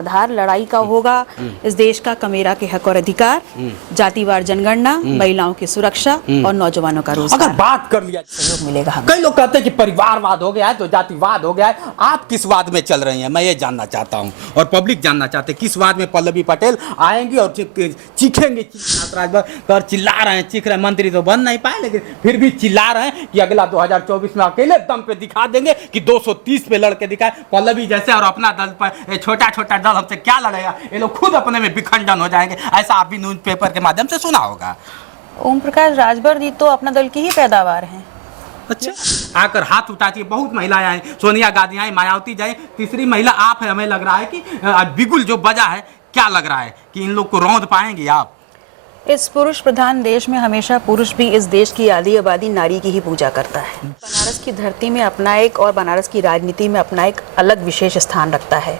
आधार लड़ाई का होगा इस देश का कमेरा के हक और अधिकार, जातिवार जनगणना, महिलाओं की सुरक्षा और नौजवानों का रोजगार। अगर बात कर लिया सहयोग मिलेगा हमें। कई लोग कहते हैं कि परिवारवाद हो गया है तो जातिवाद हो गया है। आप किस वाद में चल रही हैं, मैं ये जानना चाहता हूं और पब्लिक जानना चाहते हैं किस वाद में पल्लवी पटेल आएंगी और चीखेंगी। कर चिल्ला रहे हैं, चीख रहे हैं, मंत्री तो बन नहीं पाए लेकिन फिर भी चिल्ला रहे हैं कि अगला 2024 में अकेले दम पे दिखा देंगे कि 230 पे लड़के दिखाए पल्लवी जैसे, और अपना दल पर छोटा छोटा दल हमसे क्या लड़ेगा, ये लोग खुद अपने में विखंडन हो जाएंगे। ऐसा आप भी न्यूज पेपर के माध्यम से सुना होगा। ओम प्रकाश राजभर जी तो अपना दल की ही पैदावार हैं। अच्छा, आकर हाथ उठाती है, बहुत महिलाएं आई, सोनिया गांधी आई, मायावती जाए, तीसरी महिला आप है। हमें लग रहा है कि बिगुल जो बजा है, क्या लग रहा है कि इन लोग को रौंद पाएंगे आप? इस पुरुष प्रधान देश में हमेशा पुरुष भी इस देश की आधी आबादी नारी की ही पूजा करता है। बनारस की धरती में अपना एक और बनारस की राजनीति में अपना एक अलग विशेष स्थान रखता है।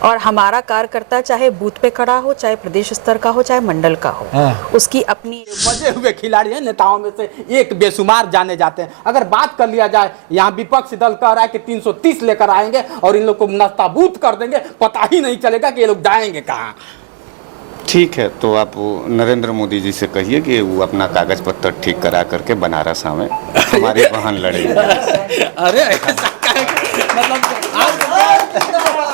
और हमारा कार्यकर्ता चाहे बूथ पे खड़ा हो, चाहे प्रदेश स्तर का हो, चाहे मंडल का हो, उसकी अपनी मजे हुए खिलाड़ी हैं। नेताओं में से एक बेशुमार जाने जाते हैं। अगर बात कर लिया जाए, यहाँ विपक्ष दल कह रहा है कि 330 लेकर आएंगे और इन लोग को नस्ताबूत कर देंगे, पता ही नहीं चलेगा कि ये लोग जाएंगे कहाँ। ठीक है, तो आप नरेंद्र मोदी जी से कहिए कि वो अपना कागज पत्र ठीक करा करके बनारस आवे, हमारी बहन लड़ेगी। अरे मतलब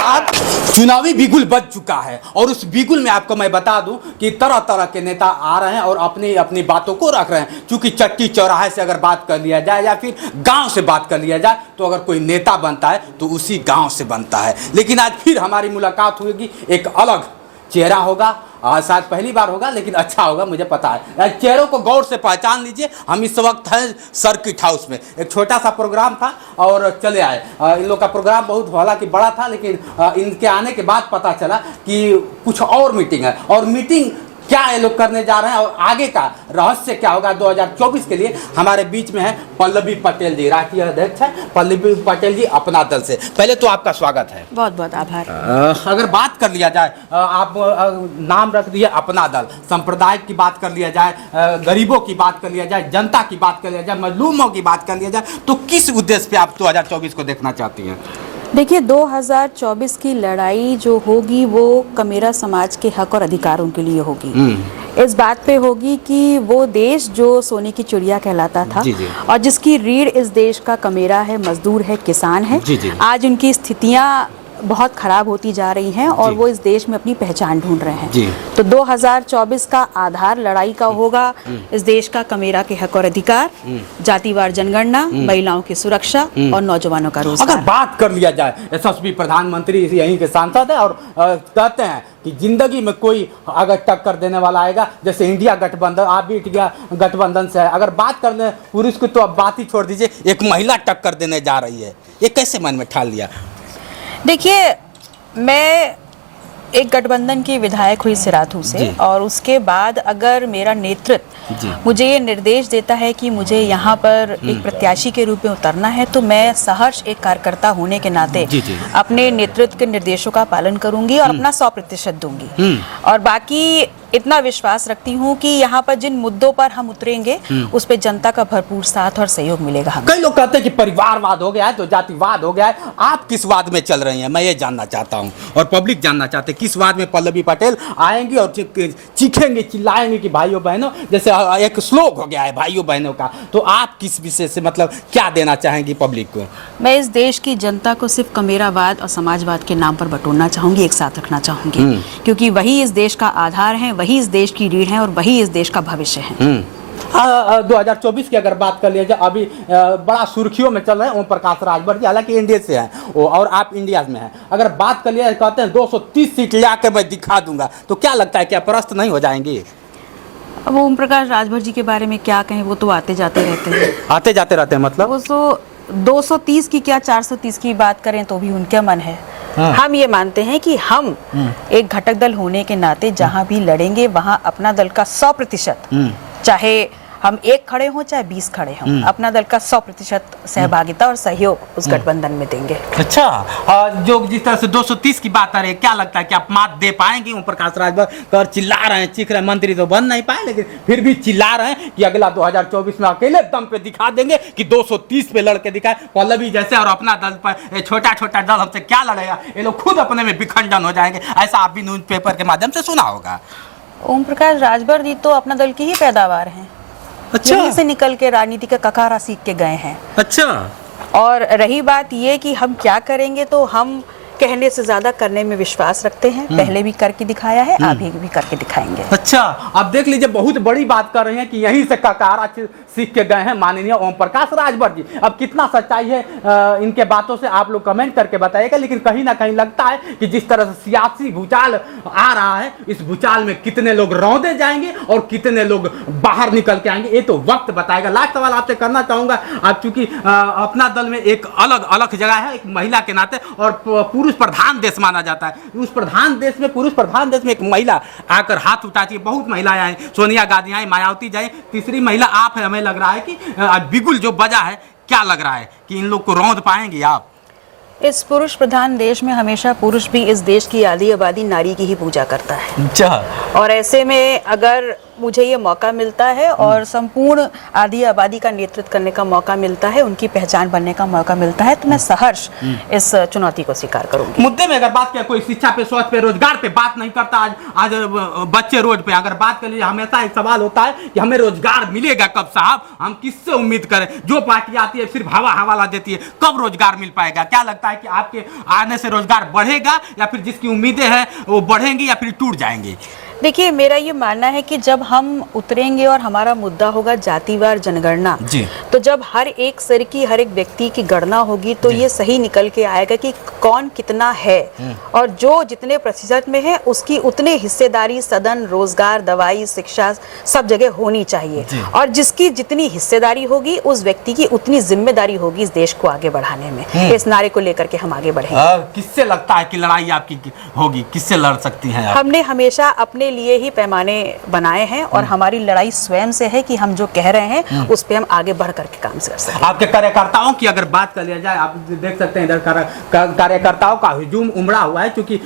आप चुनावी बिगुल बज चुका है और उस बिगुल में आपको मैं बता दूं कि तरह तरह के नेता आ रहे हैं और अपनी अपनी बातों को रख रहे हैं। चूंकि चट्टी चौराहे से अगर बात कर लिया जाए या फिर गांव से बात कर लिया जाए, तो अगर कोई नेता बनता है तो उसी गांव से बनता है। लेकिन आज फिर हमारी मुलाकात हुएगी, एक अलग चेहरा होगा, शायद पहली बार होगा लेकिन अच्छा होगा, मुझे पता है। चेहरों को गौर से पहचान लीजिए। हम इस वक्त हैं सर्किट हाउस में। एक छोटा सा प्रोग्राम था और चले आए। इन लोग का प्रोग्राम बहुत हालांकि बड़ा था, लेकिन इनके आने के बाद पता चला कि कुछ और मीटिंग है। और मीटिंग क्या ये लोग करने जा रहे हैं और आगे का रहस्य क्या होगा 2024 के लिए। हमारे बीच में है पल्लवी पटेल जी, राष्ट्रीय अध्यक्ष है पल्लवी पटेल जी अपना दल से। पहले तो आपका स्वागत है। बहुत बहुत आभार। अगर बात कर लिया जाए, आप नाम रख दिए अपना दल, संप्रदाय की बात कर लिया जाए, गरीबों की बात कर लिया जाए, जनता की बात कर लिया जाए, मजलूमों की बात कर लिया जाए, तो किस उद्देश्य पे आप 2024 को देखना चाहती हैं? देखिए, 2024 की लड़ाई जो होगी वो कमेरा समाज के हक और अधिकारों के लिए होगी। इस बात पे होगी कि वो देश जो सोने की चिड़िया कहलाता था और जिसकी रीढ़ इस देश का कमेरा है, मजदूर है, किसान है, आज उनकी स्थितियां बहुत खराब होती जा रही हैं और वो इस देश में अपनी पहचान ढूंढ रहे हैं। तो 2024 का आधार लड़ाई का होगा इस देश का कमेरा के हक और अधिकार, जातिवार जनगणना, महिलाओं की सुरक्षा और नौजवानों का रोजगार। अगर बात कर लिया जाए, यशस्वी प्रधानमंत्री यहीं के सांसद है और कहते हैं कि जिंदगी में कोई अगर टक्कर देने वाला आएगा, जैसे इंडिया गठबंधन, आप भी इंडिया गठबंधन से है। अगर बात करने पुरुष की तो अब बात ही छोड़ दीजिए, एक महिला टक्कर देने जा रही है, ये कैसे मन में ठान लिया? देखिए, मैं एक गठबंधन की विधायक हुई सिराथू से, और उसके बाद अगर मेरा नेतृत्व मुझे ये निर्देश देता है कि मुझे यहाँ पर एक प्रत्याशी के रूप में उतरना है, तो मैं सहर्ष एक कार्यकर्ता होने के नाते अपने नेतृत्व के निर्देशों का पालन करूंगी और अपना 100% दूंगी। और बाकी इतना विश्वास रखती हूँ कि यहाँ पर जिन मुद्दों पर हम उतरेंगे उस पे जनता का भरपूर साथ और सहयोग मिलेगा हमें। कई लोग कहते हैं कि परिवारवाद हो गया है तो जातिवाद हो गया है। आप किस वाद में चल रही हैं, मैं ये जानना चाहता हूँ और पब्लिक जानना चाहते हैं किस वाद में पल्लवी पटेल आएंगी और चीखेंगी, चिल्लाएंगी कि भाइयों बहनों, जैसे एक श्लोक हो गया है भाइयों बहनों का, तो आप किस विषय से मतलब क्या देना चाहेंगी पब्लिक को? मैं इस देश की जनता को सिर्फ कमेरावाद और समाजवाद के नाम पर बटोरना चाहूंगी, एक साथ रखना चाहूंगी, क्योंकि वही इस देश का आधार है, वही इस देश की रीढ़ है और वही इस देश का भविष्य है। 2024 की अगर बात कर लिया जाए, अभी बड़ा सुर्खियों में चल रहे हैं ओम प्रकाश राजभर जी, हालांकि इंडिया से हैं और आप इंडिया में हैं। अगर बात कर लिया जाए, कहते हैं 230 सीट लाकर मैं दिखा दूंगा, तो क्या लगता है क्या परास्त नहीं हो जाएंगे? अब ओम प्रकाश राजभर जी के बारे में क्या कहें, वो तो आते जाते रहते हैं। आते जाते रहते हैं मतलब वो तो 230 की क्या 430 की बात करें तो भी उनका मन है। हम ये मानते हैं कि हम एक घटक दल होने के नाते जहां भी लड़ेंगे वहां अपना दल का 100%, चाहे हम 1 खड़े हों चाहे 20 खड़े हों, अपना दल का 100% सहभागिता और सहयोग उस गठबंधन में देंगे। अच्छा, जो जिस तरह से 230 की बात आ रही है, क्या लगता है कि आप मात दे पाएंगे? ओम प्रकाश राजभर चिल्ला रहे हैं, चीख रहे हैं, मंत्री तो बन नहीं पाए लेकिन फिर भी चिल्ला रहे हैं कि अगला 2024 में अकेले दम पे दिखा देंगे कि 230 पे लड़के दिखाए पल्लवी जैसे, और अपना दल पर छोटा छोटा दल हमसे क्या लड़ेगा, ये लोग खुद अपने में विखंडन हो जाएंगे। ऐसा आप भी न्यूज पेपर के माध्यम से सुना होगा। ओम प्रकाश राजभर जी तो अपना दल की ही पैदावार हैं। अच्छा, यहीं से निकल के राजनीति का ककारा सीख के गए हैं। अच्छा, और रही बात ये कि हम क्या करेंगे, तो हम कहने से ज्यादा करने में विश्वास रखते हैं। पहले भी करके दिखाया है, आगे भी करके दिखाएंगे। अच्छा, आप देख लीजिए, बहुत बड़ी बात कर रहे हैं कि यहीं से ककारा सीख के गए हैं माननीय ओम प्रकाश राजभर जी। अब कितना सच्चाई है इनके बातों से आप लोग कमेंट करके बताइएगा, लेकिन कहीं ना कहीं लगता है कि जिस तरह से सियासी भूचाल आ रहा है, इस भूचाल में कितने लोग रौंदे जाएंगे और कितने लोग बाहर निकल के आएंगे, ये तो वक्त बताएगा। लास्ट सवाल आपसे करना चाहूंगा, आप चूंकि अपना दल में एक अलग जगह है, एक महिला के नाते, और पुरुष प्रधान देश माना जाता है। उस प्रधान देश में, पुरुष प्रधान देश में एक महिला आकर हाथ उठाती है। बहुत महिलाएं आई, सोनिया गांधी आई, मायावती जाए, तीसरी महिला आप है। हमें लग रहा है कि बिगुल जो बजा है, क्या लग रहा है कि इन लोग को रौंद पाएंगे आप? इस पुरुष प्रधान देश में हमेशा पुरुष भी इस देश की आधी आबादी नारी की ही पूजा करता है। अच्छा, और ऐसे में अगर मुझे ये मौका मिलता है और संपूर्ण आधी आबादी का नेतृत्व करने का मौका मिलता है, उनकी पहचान बनने का मौका मिलता है, तो मैं सहर्ष इस चुनौती को स्वीकार करूंगी। मुद्दे में अगर बात किया, कोई शिक्षा पे, स्वास्थ्य पे, रोजगार पे बात नहीं करता। आज बच्चे रोड पे अगर बात कर लीजिए, हमेशा एक सवाल होता है कि हमें रोजगार मिलेगा कब साहब? हम किससे उम्मीद करें? जो पार्टी आती है सिर्फ हवाला देती है, कब रोजगार मिल पाएगा? क्या लगता है कि आपके आने से रोजगार बढ़ेगा, या फिर जिसकी उम्मीदें हैं वो बढ़ेंगी या फिर टूट जाएंगी? देखिए, मेरा ये मानना है कि जब हम उतरेंगे और हमारा मुद्दा होगा जातिवार जनगणना, तो जब हर एक स्तर की, हर एक व्यक्ति की गणना होगी, तो ये सही निकल के आएगा कि कौन कितना है, और जो जितने प्रतिशत में है उसकी उतने हिस्सेदारी सदन, रोजगार, दवाई, शिक्षा सब जगह होनी चाहिए। और जिसकी जितनी हिस्सेदारी होगी, उस व्यक्ति की उतनी जिम्मेदारी होगी इस देश को आगे बढ़ाने में। इस नारे को लेकर के हम आगे बढ़ेंगे। किससे लगता है कि लड़ाई आपकी होगी? किससे लड़ सकती हैं आप? हमने हमेशा अपने लिए ही पैमाने बनाए हैं, और हमारी लड़ाई स्वयं से है कि हम जो कह रहे हैं उस पे हम आगे बढ़ करके काम कर सकते हैं। आपके कार्यकर्ताओं की अगर बात कर लिया जाए, आप देख सकते हैं इधर कार्यकर्ताओं का हुजूम उमड़ा हुआ है, क्योंकि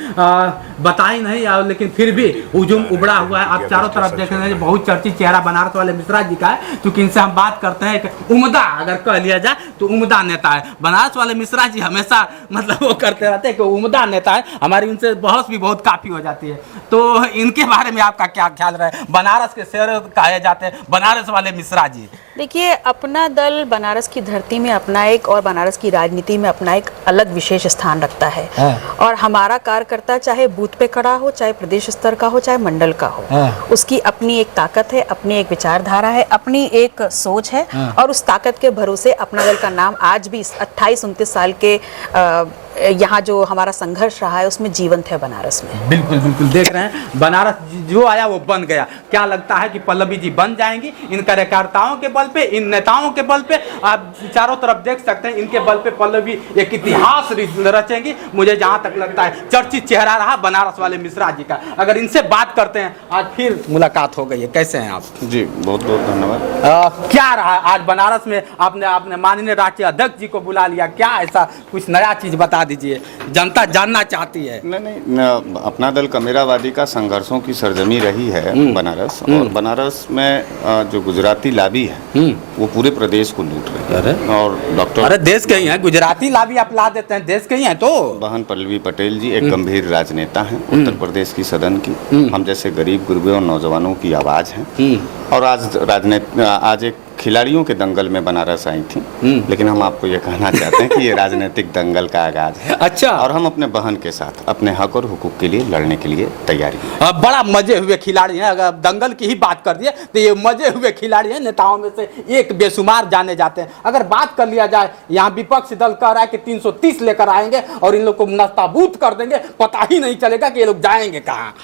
बता ही नहीं, लेकिन फिर भी हुजूम उमड़ा हुआ है। आप चारों तरफ देख रहे हैं, बहुत चर्चित चेहरा बनारस वाले मिश्रा जी का है, क्योंकि इनसे हम बात करते हैं एक उम्दा, अगर कह लिया जाए तो उम्दा नेता है। बनारस वाले मिश्रा जी हमेशा मतलब वो करते रहते हैं कि उम्दा नेता है, हमारी उनसे बहस भी बहुत काफी हो जाती है। तो इनके बारे में आपका क्या ख्याल रहा है? बनारस के शेर कहे जाते हैं बनारस वाले मिश्रा जी। देखिए, अपना दल बनारस की धरती में अपना एक, और बनारस की राजनीति में अपना एक अलग विशेष स्थान रखता है। और हमारा कार्यकर्ता चाहे बूथ पे खड़ा हो, चाहे प्रदेश स्तर का हो, चाहे मंडल का हो, उसकी अपनी एक ताकत है, अपनी एक विचारधारा है, अपनी एक सोच है, और उस ताकत के भरोसे अपना दल का नाम आज भी 28-29 साल के यहाँ जो हमारा संघर्ष रहा है उसमें जीवंत है बनारस में। बिल्कुल बिल्कुल, देख रहे हैं बनारस जो आया वो बन गया। क्या लगता है कि पल्लवी जी बन जाएंगी इन कार्यकर्ताओं के बल पे, इन नेताओं के बल पे? आप चारों तरफ देख सकते हैं, इनके बल पे पल्लवी एक इतिहास रचेंगी। मुझे जहां तक लगता है चर्चित चेहरा रहा बनारस वाले मिश्रा जी का। अगर इनसे बात करते हैं, आज फिर मुलाकात हो गई है, कैसे हैं आप? जी बहुत बहुत धन्यवाद। क्या रहा आज बनारस में? आपने माननीय राष्ट्रीय अध्यक्ष जी को बुला लिया, क्या ऐसा कुछ नया चीज बता दीजिए, जनता जानना चाहती है। नहीं, अपना दल कमेरावादी का संघर्षों की सरजमी रही है बनारस, और बनारस में जो गुजराती लाबी है वो पूरे प्रदेश को लूट रही है। और डॉक्टर, अरे देश के ही हैं गुजराती लाबी, आप ला देते हैं, देश के ही हैं। तो बहन पल्लवी पटेल जी एक गंभीर राजनेता हैं, उत्तर प्रदेश की सदन की, हम जैसे गरीब गुरबे और नौजवानों की आवाज है। और आज एक खिलाड़ियों के दंगल में बनारस आई थी, लेकिन हम आपको ये कहना चाहते हैं कि ये राजनीतिक दंगल का आगाज है। अच्छा। और हम अपने बहन के साथ अपने हक और हुकूक के लिए लड़ने के लिए तैयारी हैं। बड़ा मजे हुए खिलाड़ी हैं। अगर दंगल की ही बात कर दिए तो ये मजे हुए खिलाड़ी हैं, नेताओं में से एक बेशुमार जाने जाते हैं। अगर बात कर लिया जाए, यहाँ विपक्ष दल कह रहा है कि 330 लेकर आएंगे और इन लोग को नस्ताबूत कर देंगे, पता ही नहीं चलेगा कि ये लोग जाएंगे कहाँ।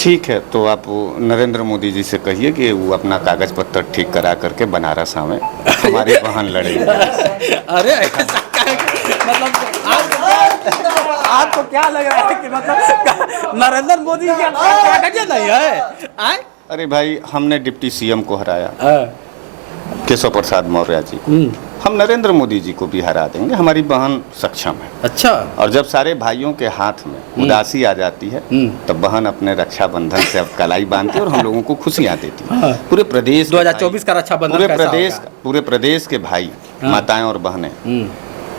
ठीक है, तो आप नरेंद्र मोदी जी से कहिए कि वो अपना कागज पत्र ठीक करा करके बनारस आवे, हमारी बहन लड़ेगी। अरे मतलब आपको क्या लग रहा है कि मतलब नरेंद्र मोदी के कागज नहीं है? अरे भाई, हमने डिप्टी सीएम को हराया, हाँ। केशव प्रसाद मौर्य जी को, हम नरेंद्र मोदी जी को भी हरा देंगे। हमारी बहन सक्षम है। अच्छा। और जब सारे भाइयों के हाथ में उदासी आ जाती है तब बहन अपने रक्षाबंधन से अब कलाई बांधती है और हम लोगों को खुशियां देती है। पूरे प्रदेश 2024 का रक्षाबंधन कैसा होगा? पूरे प्रदेश के भाई, माताएं और बहनें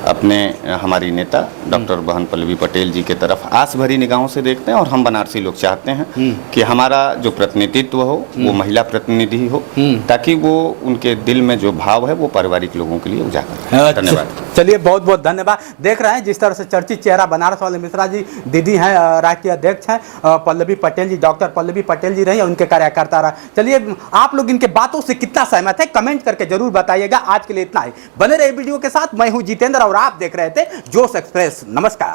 अपने हमारी नेता डॉक्टर बहन पल्लवी पटेल जी की तरफ आस भरी निगाहों से देखते हैं। और हम बनारसी लोग चाहते हैं कि हमारा जो प्रतिनिधित्व हो वो महिला प्रतिनिधि हो, ताकि वो उनके दिल में जो भाव है वो पारिवारिक लोगों के लिए उजागर है। धन्यवाद। चलिए, बहुत बहुत धन्यवाद। देख रहे हैं जिस तरह से चर्चित चेहरा बनारस वाले मिश्रा जी दीदी हैं, राष्ट्रीय अध्यक्ष हैं, पल्लवी पटेल जी, डॉक्टर पल्लवी पटेल जी रही, उनके कार्यकर्ता रहा। चलिए, आप लोग इनके बातों से कितना सहमत है कमेंट करके जरूर बताइएगा। आज के लिए इतना ही। बने रहे वीडियो के साथ। मैं हूं जितेंद्र और आप देख रहे थे जोश एक्सप्रेस। नमस्कार।